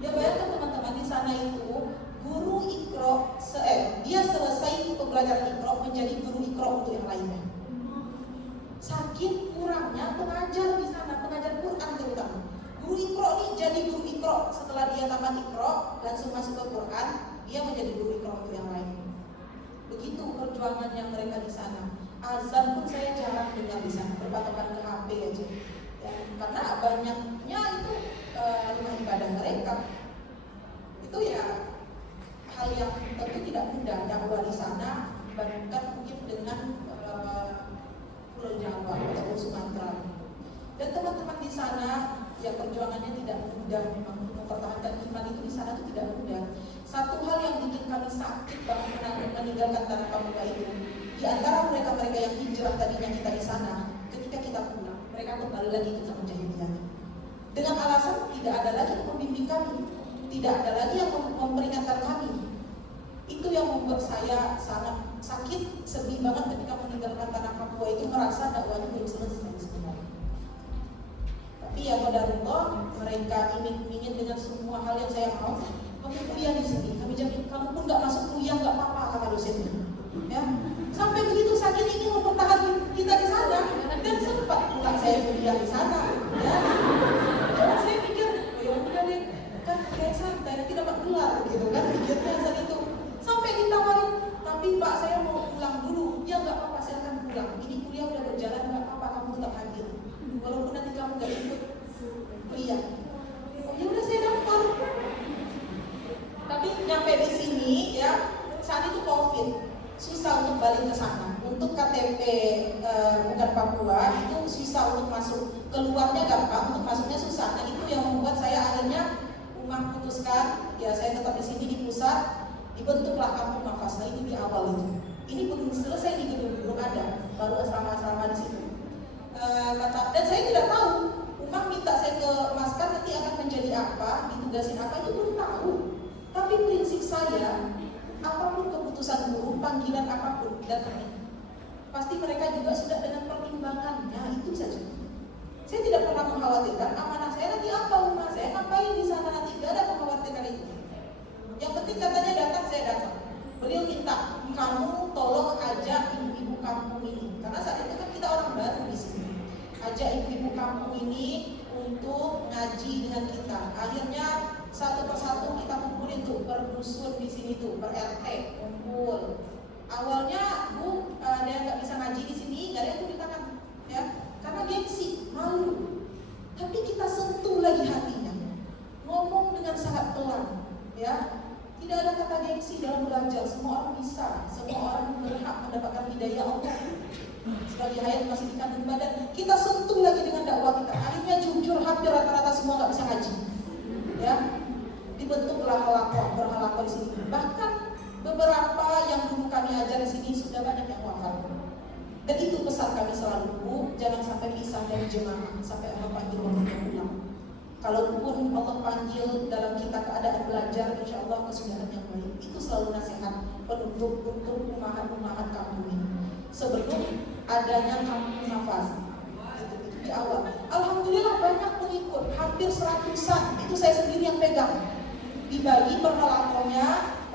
Ya bayangkan teman-teman di sana itu guru Iqra, dia selesai pembelajaran Iqra menjadi guru Iqra untuk yang lainnya. Saking kurangnya pengajar di sana, pengajar Quran terutama. Guru Iqra ini jadi guru Iqra setelah dia tamat Iqra langsung masuk ke Quran, dia menjadi guru Iqra untuk yang lain. Begitu perjuangan yang mereka di sana. Azan pun saya jarang dengar di sana, berpatokan ke HP aja. Ya, karena banyaknya itu rumah ibadah mereka. Itu ya hal yang tentu tidak mudah dakwah di sana, dibandingkan mungkin dengan Pulau Jawa atau Sumatera. Dan teman-teman di sana ya perjuangannya tidak mudah, memang mempertahankan iman itu di sana itu tidak mudah. Satu hal yang bikin kami sakit banget meninggalkan Tanah Papua itu, di antara mereka-mereka yang hijrah tadinya kita di sana, ketika kita pulang, mereka kembali lagi ke zaman jahiliyah. Dengan alasan tidak ada lagi yang membimbing kami, tidak ada lagi yang memperingatkan kami. Itu yang membuat saya sangat sakit, sedih banget ketika meninggalkan Tanah Papua itu, merasa dakwahnya belum selesai sebenarnya. Tapi ya qadarullah, mereka ingin dengan semua hal yang saya mau. Kamu kuliah di sini, kami jamin kamu pun nggak masuk kuliah nggak apa-apa kata dosennya. Ya, sampai begitu saking ingin mempertahankan kita di sana, dan sempat pulang saya kuliah di sana. Ya, saya pikir, ya udah deh, kan kayak santai, nanti dapat gelar gitu kan, pikirnya saat itu. Sampai ditawarin, tapi Pak saya mau pulang dulu. Ya nggak apa-apa, saya akan pulang. Ini kuliah udah berjalan, nggak apa-apa, kamu tetap hadir. Walaupun nanti kamu nggak ikut kuliah. Oh ya udah saya daftar. Tapi nyampe di sini ya, saat itu COVID, susah untuk balik ke sana. Untuk KTP bukan Papua itu susah untuk masuk, keluarnya gampang, untuk masuknya susah. Nah itu yang membuat saya akhirnya memutuskan, ya saya tetap di sini di pusat, dibentuklah kampung Nafas. Nah itu di awal itu. Ini belum selesai di gedung, belum ada, baru asrama-asrama di situ. Dan saya tidak tahu, Umar minta saya ke Maskar nanti akan menjadi apa, ditugasin apa, itu belum tahu. Tapi prinsip saya, apapun keputusan guru, panggilan apapun, datang. Pasti mereka juga sudah dengan pertimbangannya, itu saja. Saya tidak pernah mengkhawatirkan amanah saya nanti apa, Umar, saya ngapain di sana nanti, tidak ada mengkhawatirkan itu. Yang penting katanya datang, saya datang. Beliau minta, kamu tolong ajak ibu-ibu kampung ini. kampung ini untuk ngaji dengan kita. Akhirnya satu persatu kita kumpulin tuh per dusun di sini tuh, per RT kumpul. Awalnya Bu, ada yang nggak bisa ngaji di sini, nggak ada yang di tangan, ya, karena gengsi, malu. Tapi kita sentuh lagi hatinya, ngomong dengan sangat pelan, ya. Tidak ada kata gengsi dalam belajar. Semua orang bisa, semua orang berhak mendapatkan hidayah Allah. Sebagai hayat masih dikandung badan, kita sentuh lagi dengan dakwah kita. Akhirnya jujur hampir rata-rata semua nggak bisa ngaji, ya. Dibentuklah berhalaqah di sini. Bahkan beberapa yang dulu kami ajar di sini sudah banyak yang wafat. Dan itu pesan kami selalu, Bu, jangan sampai pisah dari jemaah sampai Allah panggil waktunya pulang. Kalaupun Allah panggil dalam kita keadaan belajar, insya Allah kesudahan yang baik. Itu selalu nasihat penutup untuk umahat-umahat kampung ini. Sebelum adanya kampung nafas, itu di awal. Alhamdulillah banyak pengikut, hampir 100-an. Itu saya sendiri yang pegang. Dibagi perhalaqahnya,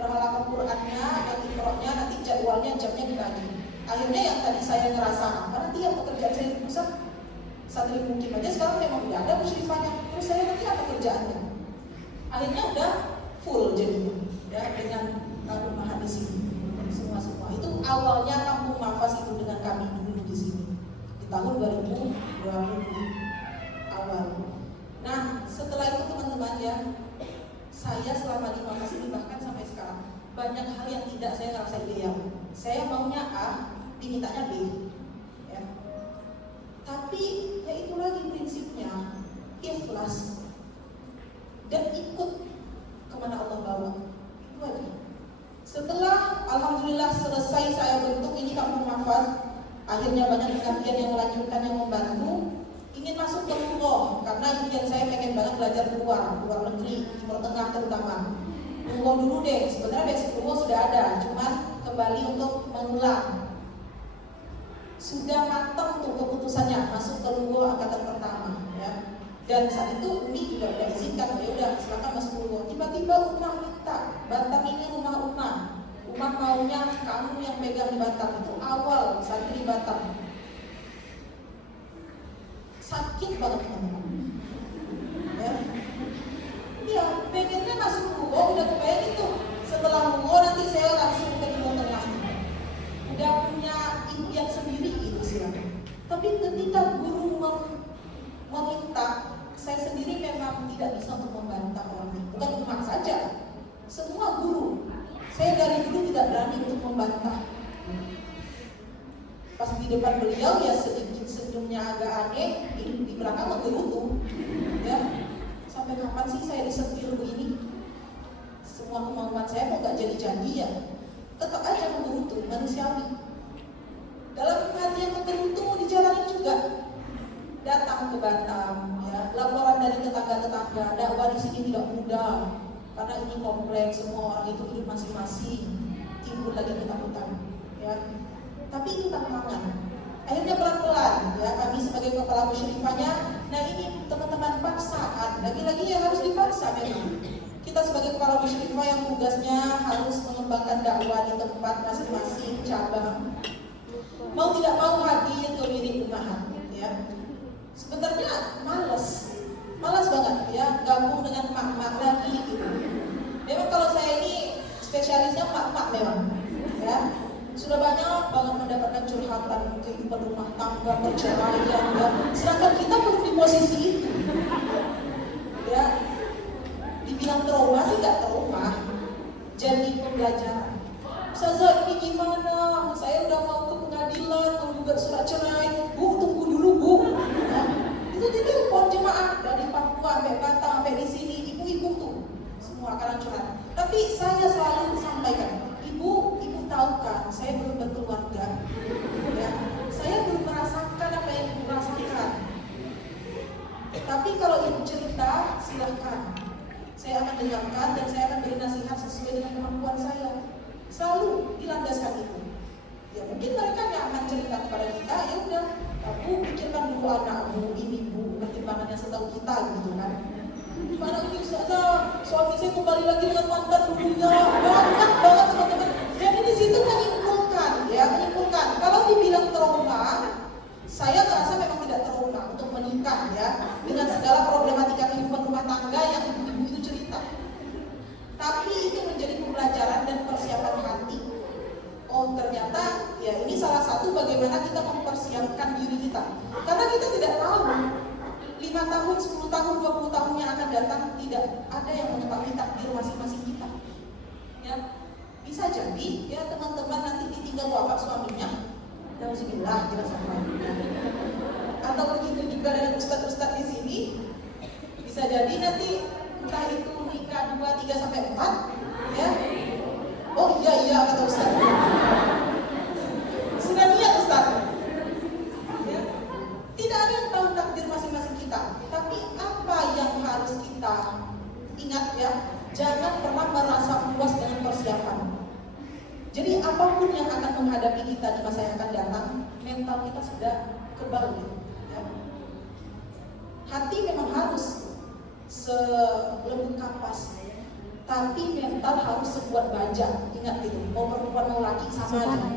perhalaqah Qur'annya, yang ikra'nya, nanti jadwalnya, jamnya dibagi. Akhirnya yang tadi saya ngerasa, nanti yang pekerjaan saya di pusat santri mungkin aja sekarang memang udah ada musyrifahnya. Terus saya nanti apa kerjaannya? Akhirnya udah full jadinya, ya, dengan rumah di sini. Semua itu awalnya kampung nafas itu dengan kami dulu di sini di tahun 2020 awal. Nah setelah itu teman-teman, ya, saya selama di nafas ini bahkan sampai sekarang banyak hal yang tidak saya ngerasa ideal. Saya maunya A, dimintanya B, ya. Tapi ya itu lagi prinsipnya, ikhlas dan ikut kemana Allah bawa. Itu aja. Setelah alhamdulillah selesai saya bentuk ini kampung nafas, akhirnya banyak pengajian yang melanjutkan, yang membantu. Ingin masuk ke Lungo karena impian saya pengen banget belajar luar negeri, Timur Tengah terutama. Lungo dulu deh, sebenarnya basic Lungo sudah ada, cuman kembali untuk mengulang. Sudah matang tuh keputusannya masuk ke Lungo angkatan pertama, ya. Dan saat itu Umi juga udah izinkan, ya udah silakan masuk Lungo. Tiba-tiba Umah minta, Batam ini rumah Umah maunya kamu yang pegang di Batam. Itu awal santri di Batam. Sakit banget teman-teman, ya. Iya, pengennya masuk Lungo, udah kebayang itu. Setelah Lungo nanti saya langsung ke Timur Tengah. Udah punya impian sendiri gitu sih. Tapi ketika guru meminta, saya sendiri memang tidak bisa untuk membantah orang. Bukan Umar saja, semua guru. Saya dari dulu tidak berani untuk membantah. Pas di depan beliau ya sedikit senyumnya agak aneh, di belakang menggerutu, ya. Sampai kapan sih saya disetir begini? Semua kemauan saya kok gak jadi-jadi, ya. Tetap aja menggerutu, manusiawi. Dalam hati yang menggerutu dijalanin juga. Datang ke Batam, ya. Laporan dari tetangga-tetangga, dakwah di sini tidak mudah karena ini kompleks, semua orang itu hidup masing-masing, timbul lagi ketakutan, ya. Tapi itu tantangan. Akhirnya pelan-pelan, ya, kami sebagai kepala musyrifahnya, nah ini teman-teman paksaan, lagi-lagi ya harus dipaksa memang. Kita sebagai kepala musyrifah yang tugasnya harus mengembangkan dakwah di tempat masing-masing cabang. Mau tidak mau hadir ke wirid umahat, ya. Sebenarnya malas banget, ya, gabung dengan mak-mak lagi gitu. Memang kalau saya ini spesialisnya mak-mak memang, ya. Sudah banyak banget mendapatkan curhatan kehidupan rumah tangga, perceraian, ya. Sedangkan kita belum di posisi itu, ya. Dibilang trauma sih nggak trauma, jadi pembelajaran. Ustazah ini gimana? Saya udah mau ke pengadilan, menggugat surat cerai. Bu, tunggu dulu Bu, ya. Itu telepon jemaah dari Papua sampai Batam sampai di sini, ibu-ibu tuh semua akan curhat. Tapi saya selalu sampaikan, ibu tahu kan, saya belum berkeluarga, ya. Saya belum merasakan apa yang ibu rasakan. Tapi kalau ibu cerita, silahkan. Saya akan dengarkan dan saya akan beri nasihat sesuai dengan kemampuan saya. Selalu dilandaskan itu. Ya mungkin mereka nyaman cerita kepada kita, ya udah. Aku pikirkan dulu anakmu, ini Bu, pertimbangannya setahu kita gitu kan. Mana ini Ustazah, suami saya kembali lagi dengan mantan dulunya. Banyak banget teman-teman. Jadi di situ menyimpulkan. Kalau dibilang trauma, saya merasa memang tidak trauma untuk menimba menyembuhkan ya, dengan segala problematika kehidupan rumah tangga yang ibu-ibu itu cerita. Tapi itu menjadi pembelajaran dan persiapan hati. Oh ternyata ya ini salah satu bagaimana kita mempersiapkan diri kita. Karena kita tidak tahu 5 tahun, 10 tahun, 20 tahun yang akan datang, tidak ada yang mengetahui takdir masing-masing kita. Ya, bisa jadi ya teman-teman nanti ditinggal wafat suaminya, nauzubillah jangan sampai. Atau begitu juga dengan ustadz-ustadz di sini, bisa jadi nanti entah itu nikah 2, 3 sampai 4, ya. Oh iya kata ustadz. Sudah niat ustadz. Ya. Tidak ada yang tahu takdir masing-masing kita. Tapi apa yang harus kita ingat ya? Jangan pernah merasa puas dengan persiapan. Jadi apapun yang akan menghadapi kita di masa yang akan datang, mental kita sudah kebal ya. Hati memang harus selembut kapas, tapi mental harus sekuat baja. Ingat itu, mau perempuan mau laki sama aja.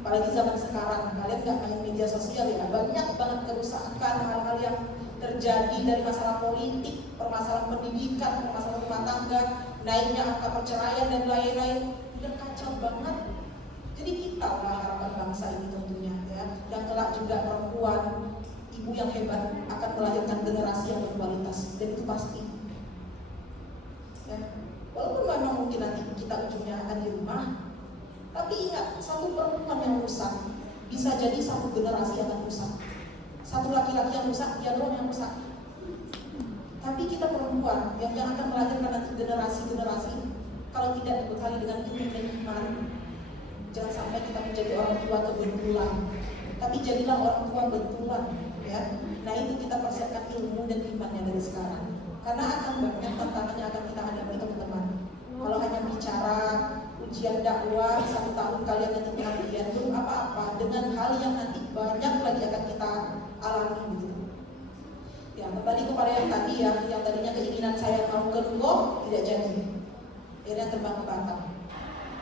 Apalagi zaman sekarang, kalian gak main media sosial ya, banyak banget kerusakan, hal-hal yang terjadi dari masalah politik, permasalahan pendidikan, permasalahan rumah tangga, naiknya angka perceraian dan lain-lain, udah kacau banget. Jadi kita lah harapan bangsa ini tentunya ya, yang kelak juga perempuan, ibu yang hebat akan melahirkan generasi yang berkualitas, dan itu pasti. Ya. Walaupun memang mungkin nanti kita ujungnya akan di rumah, tapi ingat, satu perempuan yang rusak bisa jadi satu generasi yang akan rusak. Satu laki-laki yang rusak, dia doang yang rusak. Tapi kita perempuan yang akan melahirkan nanti generasi-generasi, kalau tidak dibekali dengan ilmu dan iman, jangan sampai kita menjadi orang tua kebetulan, tapi jadilah orang tua betulan ya. Nah itu kita persiapkan ilmu dan imannya dari sekarang, karena akan banyak tantangan yang akan kita hadapi teman-teman. Kalau hanya bicara ujian dakwah 1 tahun kalian nanti perhatian belum apa-apa dengan hal yang nanti banyak lagi akan kita alami gitu. Ya kembali kepada yang tadi ya, yang tadinya keinginan saya mau ke Lombok tidak jadi, akhirnya terbang ke Batam.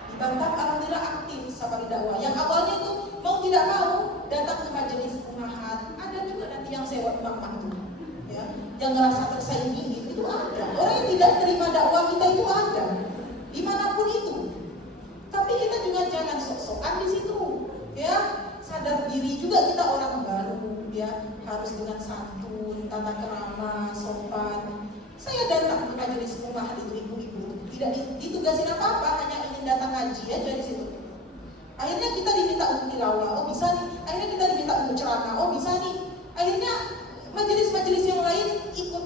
Di Batam alhamdulillah aktif safari dakwah. Yang awalnya itu mau tidak mau datang ke majelis rumahan, ada juga nanti yang sewa emak-emak itu, ya, yang ngerasa tersaingi gitu, itu ada. Orang yang tidak terima dakwah kita itu ada, dimanapun itu. Tapi kita juga jangan sok-sokan di situ, ya. Sadar diri juga kita orang baru, ya, harus dengan santun, tata kerama, sopan. Saya datang ke majelis rumahan itu ibu-ibu, tidak ditugasin apa-apa, hanya ingin datang ngaji aja di situ. Akhirnya kita diminta untuk tilawah, oh bisa nih. Akhirnya kita diminta untuk ceramah, oh bisa nih. Akhirnya majelis-majelis yang lain ikut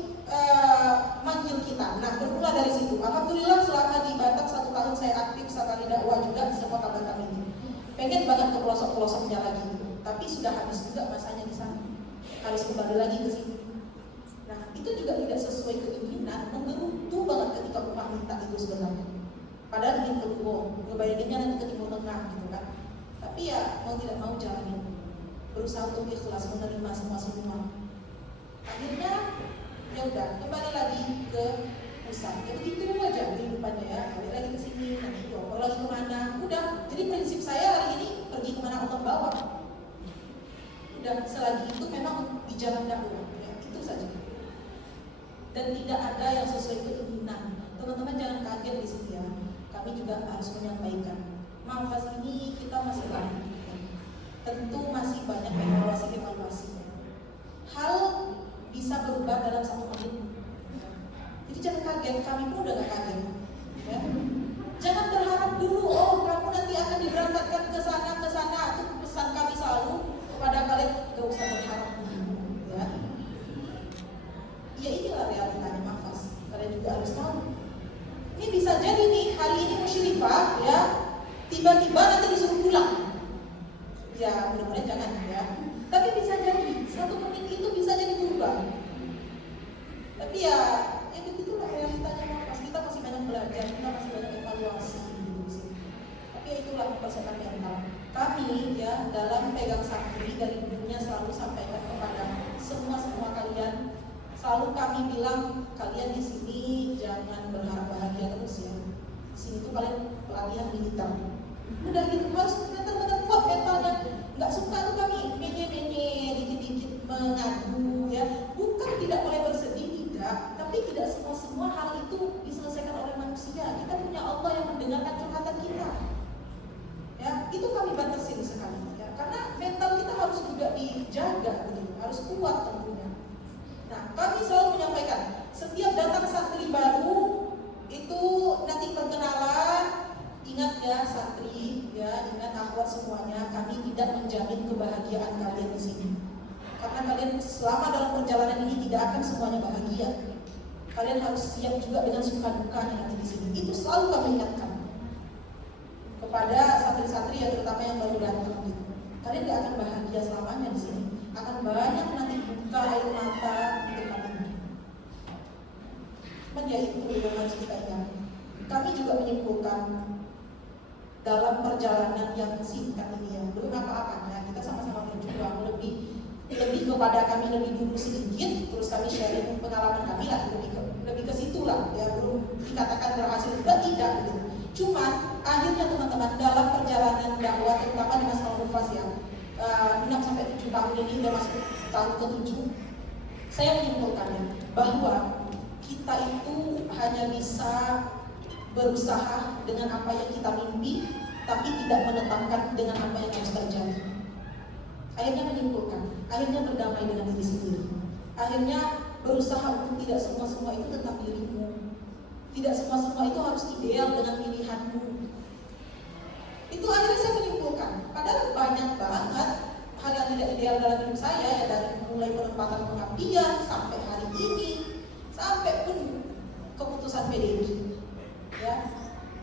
manggil kita. Nah bermula dari situ. Alhamdulillah selama di Batam 1 tahun saya aktif safari dakwah juga di kota Batam ini. Pengen banget ke pelosok-pelosoknya lagi, tapi sudah habis juga masanya di sana. Harus kembali lagi ke sini. Nah itu juga tidak sesuai keinginan, menggerutu banget ketika rumah minta itu sebenarnya. Padahal ingin ke Lugo, ngebayanginnya nanti ke Timur Tengah gitu kan. Tapi ya mau tidak mau jalanin, berusaha untuk ikhlas menerima semua. Akhirnya ya udah kembali lagi ke pusat. Ya begitu aja kehidupannya ya. Kembali lagi ke sini, nanti dioper lagi kemana. Udah. Jadi prinsip saya hari ini pergi kemana Allah bawa. Udah. Selagi itu memang di jalan dakwah. Ya, itu saja. Dan tidak ada yang sesuai keinginan. Teman-teman jangan kaget di sini ya. Kami juga harus menyampaikan. Mahfaz ini kita masih banyak. Tentu masih banyak evaluasi. Hal bisa berubah dalam 1 menit. Jadi jangan kaget, kami pun udah gak kaget ya. Jangan berharap dulu, oh kamu nanti akan diberangkatkan ke sana. Itu pesan kami selalu kepada kalian, gak usah berharap dulu ya. Ya inilah realitanya Mahfaz. Kalian juga harus tahu. Ini bisa jadi nih, hari ini musyrifah ya, tiba-tiba nanti disuruh pulang. Ya mudah-mudahan jangan ya. Tapi bisa jadi 1 menit itu bisa jadi berubah. Tapi ya begitulah realitanya Mahfaz. Kita masih banyak belajar, kita masih banyak evaluasi gitu. Tapi ya itulah persiapan mental. Kami ya dalam pegang santri dari dulunya selalu sampaikan kepada semua kalian. Selalu kami bilang kalian di sini jangan berharap bahagia terus ya. Di sini tuh kalian pelatihan militer. Udah gitu harus benar-benar kuat mentalnya. Nggak suka tuh kami menye-menye, dikit-dikit mengadu dijaga, gitu. Harus kuat tentunya. Nah, kami selalu menyampaikan, setiap datang santri baru itu nanti perkenalan, ingat ya santri, ya ingat akhwat semuanya, kami tidak menjamin kebahagiaan kalian di sini. Karena kalian selama dalam perjalanan ini tidak akan semuanya bahagia. Kalian harus siap juga dengan suka dukanya nanti di sini. Itu selalu kami ingatkan kepada santri-santri yang terutama yang baru datang gitu. Kalian tidak akan bahagia selamanya di sini. Akan banyak nanti buka air mata di tempat ini. Menjadi itu yang harus kita ingat. Kami juga menyimpulkan dalam perjalanan yang singkat ini ya, belum apa-apanya kita sama-sama berjuang lebih kepada kami lebih dulu sedikit, terus kami sharing pengalaman kami lah, lebih ke situ lah ya, belum dikatakan berhasil juga tidak gitu. Cuman akhirnya teman-teman dalam perjalanan dakwah terutama di Mas Al-Mufas ya, 6-7 tahun ini udah masuk tahun ke-7, saya menyimpulkannya bahwa kita itu hanya bisa berusaha dengan apa yang kita mimpi, tapi tidak menetapkan dengan apa yang harus terjadi. Akhirnya menyimpulkan, akhirnya berdamai dengan diri sendiri. Akhirnya berusaha untuk tidak semua itu tentang dirimu. Tidak semua itu harus ideal dengan pilihanmu. Itu akhirnya saya menyimpulkan. Padahal banyak banget hal yang tidak ideal dalam hidup saya ya, dari mulai penempatan pengabdian sampai hari ini, sampai pun keputusan PDI. Ya,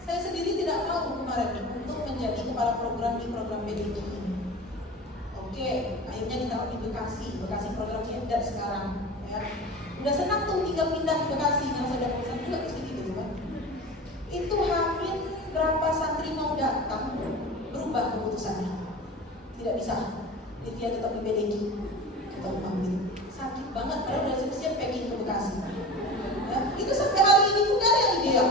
saya sendiri tidak mau kemarin untuk menjadi kepala program di program PDI ini. Oke, akhirnya ditaruh di Bekasi program Pemda sekarang. Ya, udah senang tuh tinggal pindah ke Bekasi, karena saya udah juga di sini gitu kan. Itu hampir berapa santri mau datang berubah keputusannya, tidak bisa. Dia tetap di PDI, tetap ambil. Sakit banget kalau udah siap packing ke Bekasi. Ya, itu sampai hari ini pun gak ada yang ideal.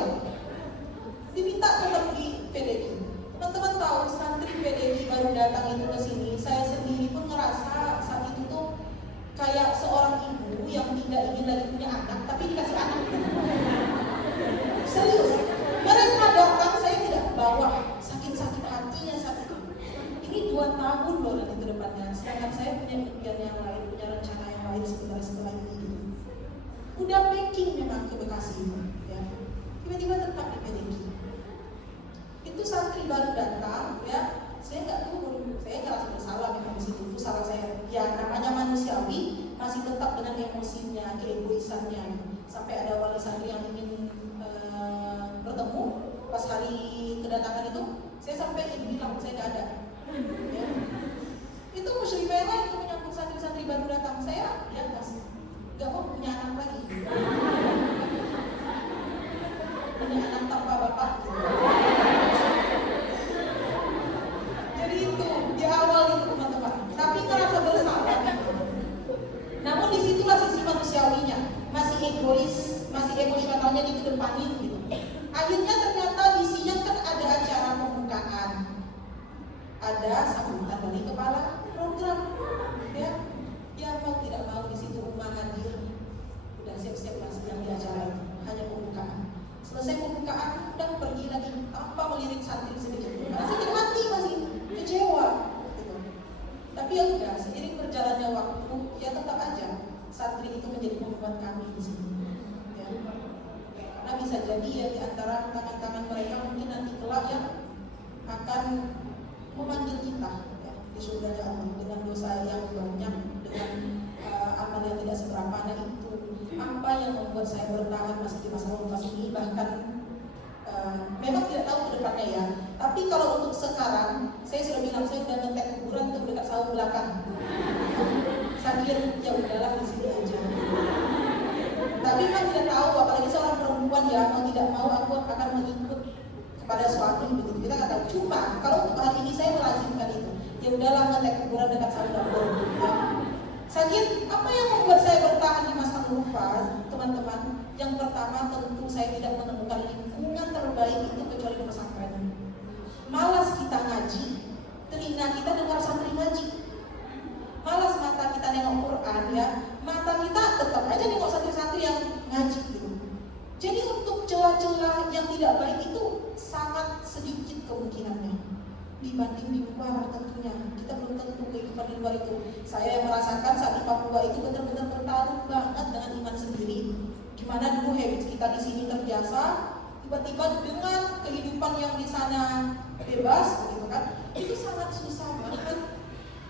Diminta tetap di PDI. Teman-teman tahu santri PDI baru datang itu ke sini, saya sendiri pun ngerasa saat itu tuh kayak seorang ibu yang tidak ingin lagi punya anak, tapi dikasih anak. Serius, mereka datang saya tidak bawa sakit-sakit hatinya saat itu. Ini 2 tahun loh nanti ke depannya. Sedangkan saya punya impian yang lain, punya rencana yang lain setelah ini. Gitu. Udah packing memang ke Bekasi, ya. Tiba-tiba tetap di PDI. Itu santri baru datang, ya. Saya nggak tahu, saya ngerasa bersalah memang di situ. Itu salah saya. Ya namanya manusiawi, masih tetap dengan emosinya, keegoisannya. Gitu. Sampai ada wali santri yang ingin bertemu pas hari kedatangan itu, saya sampai bilang saya nggak ada. Ya. Itu musyrifah lain itu menyambut santri-santri baru datang, saya di atas nggak mau punya anak lagi, punya anak tanpa bapak gitu. Jadi itu di awal itu teman-teman, tapi ngerasa bersalah gitu. Namun disitulah sisi manusiawinya, masih egois, masih emosionalnya dikedepanin gitu. Akhirnya ternyata di siang kan ada acara pembukaan, ada sambutan dari kepala program, ya, yang mau tidak mau di situ rumah hadir, udah siap-siap masih yang di acara itu, hanya pembukaan. Selesai pembukaan, udah pergi lagi tanpa melirik santri sedikit, masih sakit hati, masih kecewa, gitu. Tapi ya udah, seiring berjalannya waktu, ya tetap aja santri itu menjadi pembuat kami di sini. Ya. Karena bisa jadi ya di antara tangan-tangan mereka mungkin nanti kelak yang akan memanggil kita ya, di surga Allah dengan dosa yang banyak, dengan amal yang tidak seberapa. Nah itu apa yang membuat saya bertahan masih di masa Al-Mufas ini, bahkan memang tidak tahu ke depannya ya. Tapi kalau untuk sekarang, saya sudah bilang saya sudah ngetek kuburan tuh dekat sawah belakang. Sakit ya udahlah di sini aja. Tapi memang tidak tahu, apalagi seorang perempuan ya, mau tidak mau aku akan mengikut kepada suami begitu, kita nggak tahu. Cuma kalau untuk hari ini saya melazimkan itu, ya udahlah ngetek kuburan dekat sawah belakang. Ya. Sakit, apa yang membuat saya bertahan di Mas Al-Mufas, teman-teman? Yang pertama tentu saya tidak menemukan lingkungan terbaik itu kecuali di pesantren. Malas kita ngaji, telinga kita dengar santri ngaji. Malas mata kita nengok Quran ya, mata kita tetap aja nengok santri-santri yang ngaji gitu. Jadi untuk celah-celah yang tidak baik itu sangat sedikit kemungkinannya. dibanding di luar. Tentunya kita belum tentu kehidupan di luar itu. Saya yang merasakan saat di Papua itu benar-benar bertarung banget dengan iman sendiri. Gimana dulu habit kita di sini terbiasa, tiba-tiba dengan kehidupan yang di sana bebas, gitu kan? Itu sangat susah banget.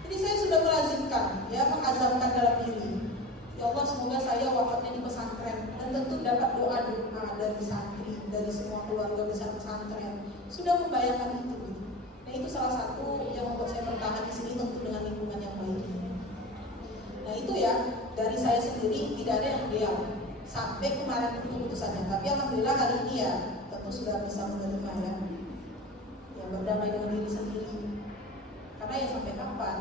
Jadi saya sudah melazimkan, ya, mengazamkan dalam diri. Ya Allah, semoga saya wafatnya di pesantren, dan tentu dapat doa-doa dari santri, dari semua keluarga besar pesantren. Sudah membayangkan itu. Nah, itu salah satu yang membuat saya bertahan di sini, tentu dengan lingkungan yang baik. Nah, itu ya, dari saya sendiri tidak ada yang ideal sampai kemarin itu keputusannya. Tapi alhamdulillah hari ini ya tentu sudah bisa menerima, ya berdamai dengan diri sendiri. Karena ya sampai kapan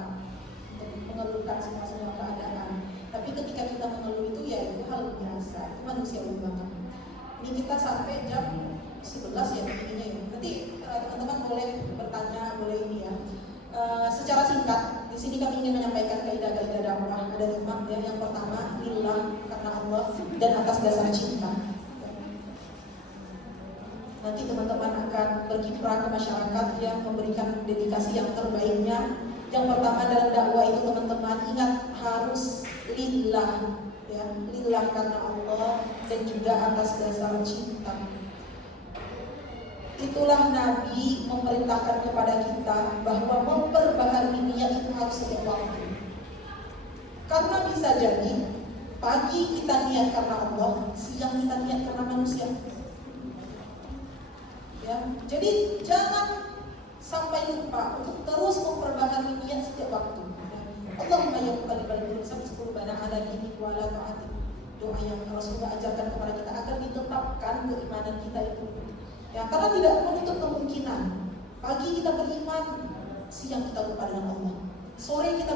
untuk mengeluhkan semua keadaan. Tapi ketika kita mengeluh itu ya itu hal biasa, itu manusiawi banget. Ini kita sampai jam 11 ya intinya ya. Nanti teman-teman boleh bertanya, boleh ini ya. Secara singkat, di sini kami ingin menyampaikan kaidah-kaidah dakwah. Ada 5 ya. Yang pertama, lillah, karena Allah dan atas dasar cinta. Nanti teman-teman akan berkiprah ke masyarakat yang memberikan dedikasi yang terbaiknya. Yang pertama dalam dakwah itu teman-teman ingat harus lillah, ya, lillah karena Allah dan juga atas dasar cinta. Itulah Nabi memerintahkan kepada kita bahwa memperbaharui niat itu harus setiap waktu. Karena bisa jadi pagi kita niat karena Allah, siang kita niat karena manusia. Ya, jadi jangan sampai lupa untuk terus memperbaharui niat setiap waktu. Allahumma ya muqallibal qulub tsabbit qulubana ala dinik wa ala ta'atik. Doa yang Rasulullah ajarkan kepada kita agar ditetapkan keimanan kita itu. Ya, karena tidak menutup kemungkinan pagi kita beriman, siang kita lupa dengan Allah, sore kita